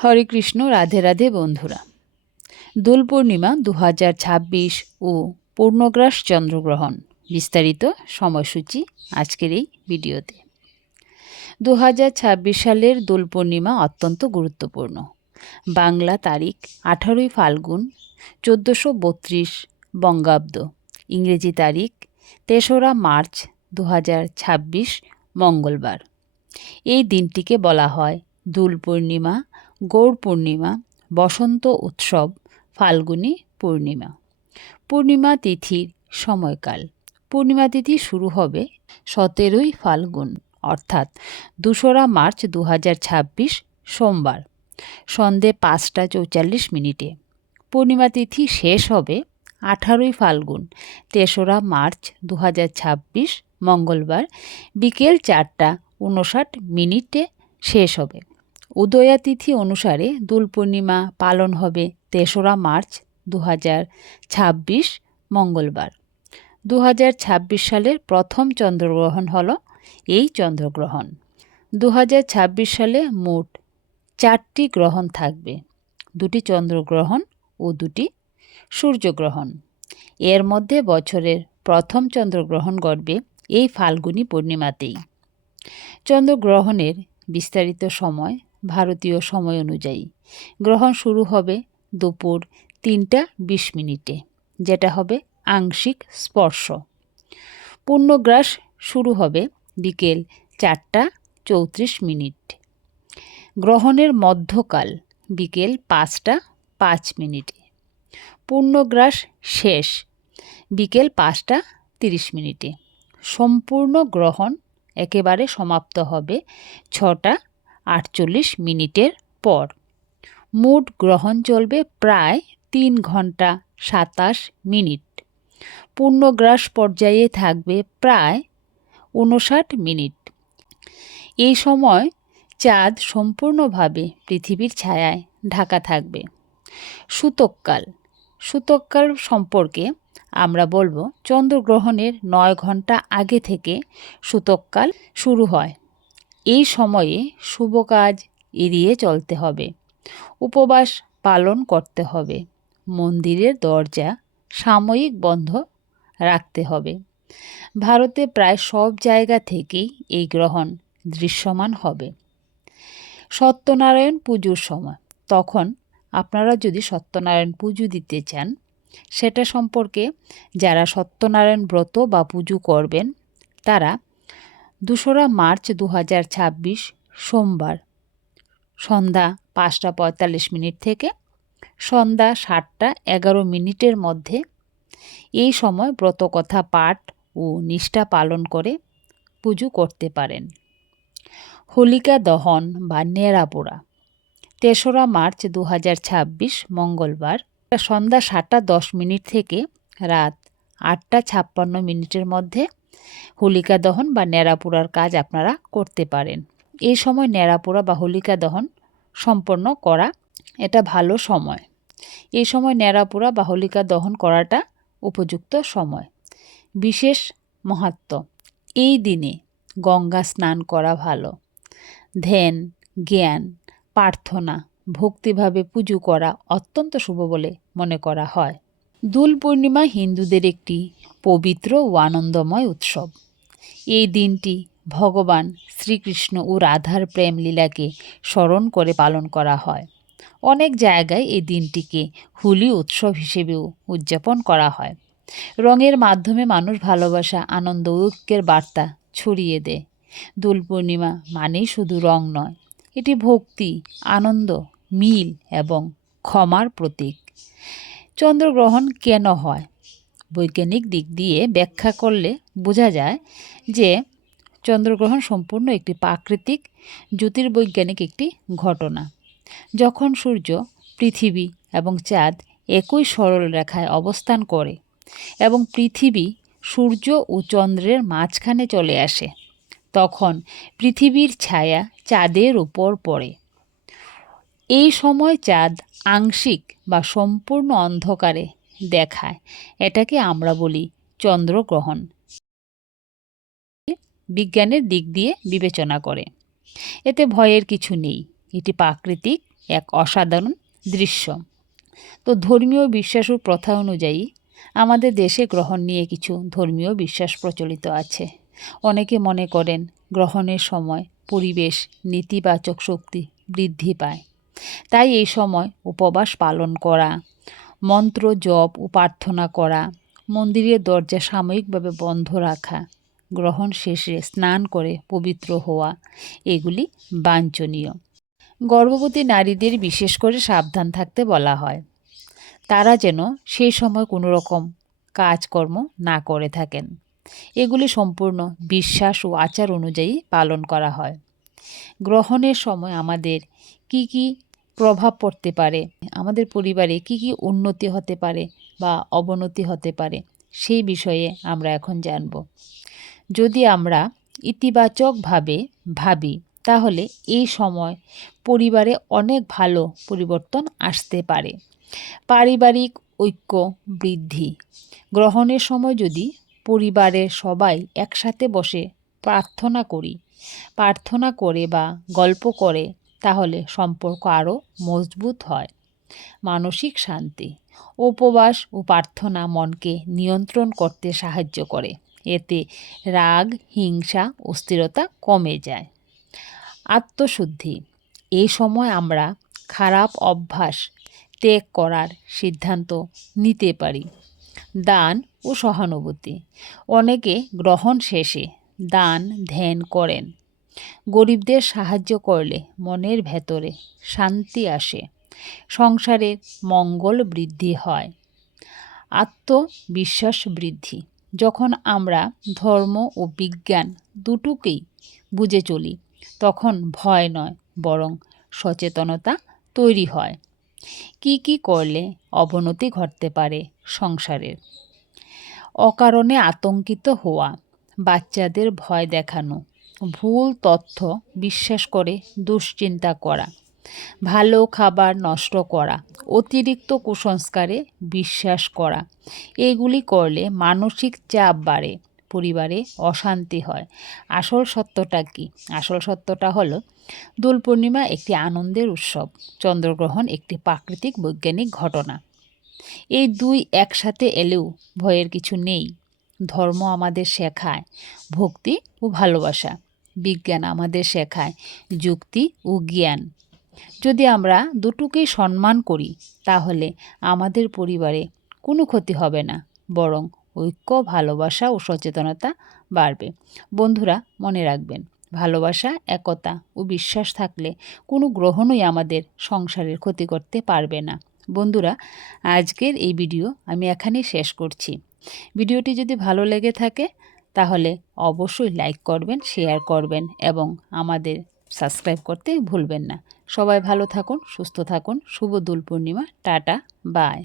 হরে কৃষ্ণ, রাধে রাধে বন্ধুরা। দোল পূর্ণিমা 2026 ও পূর্ণগ্রাস চন্দ্রগ্রহণ বিস্তারিত সময়সূচি আজকের এই ভিডিওতে। 2026 সালের দোল পূর্ণিমা অত্যন্ত গুরুত্বপূর্ণ। বাংলা তারিখ 18 ফাল্গুন 1432 বঙ্গাব্দ, ইংরেজি তারিখ 3রা মার্চ 2026 মঙ্গলবার। এই দিনটিকে বলা হয় দোল পূর্ণিমা, গৌড় পূর্ণিমা, বসন্ত উৎসব, ফাল্গুনী পূর্ণিমা। পূর্ণিমা তিথির সময়কাল: পূর্ণিমা তিথি শুরু হবে 17ই ফাল্গুন অর্থাৎ 2রা মার্চ 2026 সোমবার সন্ধে 5টা 44 মিনিটে। পূর্ণিমা তিথি শেষ হবে 18ই ফাল্গুন 3রা মার্চ 2026 মঙ্গলবার বিকেল 4টা 59 মিনিটে শেষ হবে। উদয়া তিথি অনুসারে দোল পূর্ণিমা পালন হবে 3রা মার্চ 2026 মঙ্গলবার। 2026 সালের প্রথম চন্দ্রগ্রহণ হলো এই চন্দ্রগ্রহণ। 2026 সালে মোট 4টি গ্রহণ থাকবে, 2টি চন্দ্রগ্রহণ ও 2টি সূর্যগ্রহণ। এর মধ্যে বছরের প্রথম চন্দ্রগ্রহণ ঘটবে এই ফাল্গুনী পূর্ণিমাতেই। চন্দ্রগ্রহণের বিস্তারিত সময় ভারতীয় সময় অনুযায়ী গ্রহণ শুরু হবে দুপুর 3টা 20 মিনিটে, যেটা হবে আংশিক স্পর্শ। পূর্ণগ্রাস শুরু হবে বিকেল 4টা 34 মিনিট। গ্রহণের মধ্যকাল বিকেল 5টা 5 মিনিটে। পূর্ণগ্রাস শেষ বিকেল 5টা 30 মিনিটে। সম্পূর্ণ গ্রহণ একেবারে সমাপ্ত হবে 6টা 48 মিনিটের পর। মোট গ্রহণ চলবে প্রায় 3 ঘন্টা 27 মিনিট। পূর্ণগ্রাস পর্যায়ে থাকবে প্রায় 59 মিনিট। এই সময় চাঁদ সম্পূর্ণভাবে পৃথিবীর ছায়ায় ঢাকা থাকবে। সূতককাল: সূতককাল সম্পর্কে আমরা বলবো চন্দ্রগ্রহণের 9 ঘন্টা আগে থেকে সূতককাল শুরু হয়। এই সময়ে শুভ কাজ এড়িয়ে চলতে হবে, উপবাস পালন করতে হবে, মন্দিরের দরজা সাময়িক বন্ধ রাখতে হবে। ভারতে প্রায় সব জায়গা থেকেই এই গ্রহণ দৃশ্যমান হবে। সত্যনারায়ণ পুজোর সময়: তখন আপনারা যদি সত্যনারায়ণ পুজো দিতে চান, সেটা সম্পর্কে যারা সত্যনারায়ণ ব্রত বা পুজো করবেন তারা 2রা মার্চ 2026 সোমবার সন্ধ্যা 5টা 45 মিনিট থেকে সন্ধ্যা 7টা 11 মিনিটের মধ্যে এই সময় ব্রতকথা পাঠ ও নিষ্ঠা পালন করে পুজো করতে পারেন। হোলিকা দহন বা নেড়া পোড়া: 3রা মার্চ 2026 মঙ্গলবার সন্ধ্যা 7টা 10 মিনিট থেকে রাত 8টা 56 মিনিটের মধ্যে হোলিকা দহন বা নেড়া পোড়ার কাজ আপনারা করতে পারেন। এই সময় নেড়া পোড়া বা হোলিকা দহন সম্পন্ন করা এটা ভালো সময়। এই সময় নেড়া পোড়া বা হোলিকা দহন করাটা উপযুক্ত সময়। বিশেষ মাহাত্ম্য: এই দিনে গঙ্গা স্নান করা ভালো। ধ্যান, জ্ঞান, প্রার্থনা, ভক্তিভাবে পুজো করা অত্যন্ত শুভ বলে মনে করা হয়। দোল পূর্ণিমা হিন্দুদের একটি পবিত্র ও আনন্দময় উৎসব। এই দিনটি ভগবান শ্রীকৃষ্ণ ও রাধার প্রেম লীলাকে স্মরণ করে পালন করা হয়। অনেক জায়গায় এই দিনটিকে হোলি উৎসব হিসেবেও উদযাপন করা হয়। রঙের মাধ্যমে মানুষ ভালোবাসা, আনন্দ ও ঐক্যের বার্তা ছড়িয়ে দেয়। দোল পূর্ণিমা মানেই শুধু রং নয়, এটি ভক্তি, আনন্দ, মিল এবং ক্ষমার প্রতীক। চন্দ্রগ্রহণ কেন হয়? বৈজ্ঞানিক দিক দিয়ে ব্যাখ্যা করলে বোঝা যায় যে চন্দ্রগ্রহণ সম্পূর্ণ একটি প্রাকৃতিক জ্যোতির্বৈজ্ঞানিক একটি ঘটনা। যখন সূর্য, পৃথিবী এবং চাঁদ একই সরল রেখায় অবস্থান করে এবং পৃথিবী সূর্য ও চন্দ্রের মাঝখানে চলে আসে, তখন পৃথিবীর ছায়া চাঁদের উপর পড়ে। এই সময় চাঁদ আংশিক বা সম্পূর্ণ অন্ধকারে দেখায়। এটাকে আমরা বলি চন্দ্রগ্রহণ। বিজ্ঞানের দিক দিয়ে বিবেচনা করে এতে ভয়ের কিছু নেই। এটি প্রাকৃতিক এক অসাধারণ দৃশ্য। তো ধর্মীয় বিশ্বাস ও প্রথা অনুযায়ী আমাদের দেশে গ্রহণ নিয়ে কিছু ধর্মীয় বিশ্বাস প্রচলিত আছে। অনেকে মনে করেন গ্রহণের সময় পরিবেশ নেতিবাচক শক্তি বৃদ্ধি পায়, তাই এই সময় উপবাস পালন করা, মন্ত্র জপ ও প্রার্থনা করা, মন্দিরের দরজা সাময়িকভাবে বন্ধ রাখা, গ্রহণ শেষে স্নান করে পবিত্র হওয়া, এগুলি বাঞ্ছনীয়। গর্ভবতী নারীদের বিশেষ করে সাবধান থাকতে বলা হয়, তারা যেন সেই সময় কোনো রকম কাজকর্ম না করে থাকেন। এগুলি সম্পূর্ণ বিশ্বাস ও আচার অনুযায়ী পালন করা হয়। গ্রহণের সময় আমাদের কি কি প্রভাব পড়তে পারে, আমাদের পরিবারে কি কি উন্নতি হতে পারে বা অবনতি হতে পারে, সেই বিষয়ে আমরা এখন জানব। যদি আমরা ইতিবাচকভাবে ভাবি তাহলে এই সময় পরিবারে অনেক ভালো পরিবর্তন আসতে পারে। পারিবারিক ঐক্য বৃদ্ধি। গ্রহণের সময় যদি পরিবারের সবাই একসাথে বসে প্রার্থনা করে বা গল্প করে তাহলে সম্পর্ক আরও মজবুত হয়। মানসিক শান্তি। উপবাস ও প্রার্থনা মনকে নিয়ন্ত্রণ করতে সাহায্য করে। এতে রাগ, হিংসা, অস্থিরতা কমে যায়। আত্মশুদ্ধি। এই সময় আমরা খারাপ অভ্যাস ত্যাগ করার সিদ্ধান্ত নিতে পারি। দান ও সহানুভূতি। অনেকে গ্রহণ শেষে দান ধ্যান করেন। গরিবদের সাহায্য করলে মনের ভেতরে শান্তি আসে, সংসারের মঙ্গল বৃদ্ধি হয়। আত্মবিশ্বাস বৃদ্ধি। যখন আমরা ধর্ম ও বিজ্ঞান দুটোকেই বুঝে চলি তখন ভয় নয় বরং সচেতনতা তৈরি হয়। কি কি করলে অবনতি ঘটতে পারে সংসারের? অকারণে আতঙ্কিত হওয়া, বাচ্চাদের ভয় দেখানো, ভুল তথ্য বিশ্বাস করে দুশ্চিন্তা করা, ভালো খাবার নষ্ট করা, অতিরিক্ত কুসংস্কারে বিশ্বাস করা, এগুলি করলে মানসিক চাপ বাড়ে, পরিবারে অশান্তি হয়। আসল সত্যটা কি? আসল সত্যটা হলো দোল পূর্ণিমা একটি আনন্দের উৎসব, চন্দ্রগ্রহণ একটি প্রাকৃতিক বৈজ্ঞানিক ঘটনা। এই দুই একসাথে এলেও ভয়ের কিছু নেই। ধর্ম আমাদের শেখায় ভক্তি ও ভালোবাসা, বিজ্ঞান আমাদের শেখায় যুক্তি ও জ্ঞান। যদি আমরা দুটোকেই সম্মান করি তাহলে আমাদের পরিবারে কোনো ক্ষতি হবে না, বরং ঐক্য, ভালোবাসা ও সচেতনতা বাড়বে। বন্ধুরা, মনে রাখবেন, ভালোবাসা, একতা ও বিশ্বাস থাকলে কোনো গ্রহণই আমাদের সংসারের ক্ষতি করতে পারবে না। বন্ধুরা, আজকের এই ভিডিও আমি এখানেই শেষ করছি। ভিডিওটি যদি ভালো লেগে থাকে তাহলে অবশ্যই লাইক করবেন, শেয়ার করবেন এবং আমাদের সাবস্ক্রাইব করতে ভুলবেন না। সবাই ভালো থাকুন, সুস্থ থাকুন। শুভ দোল পূর্ণিমা। Tata, by.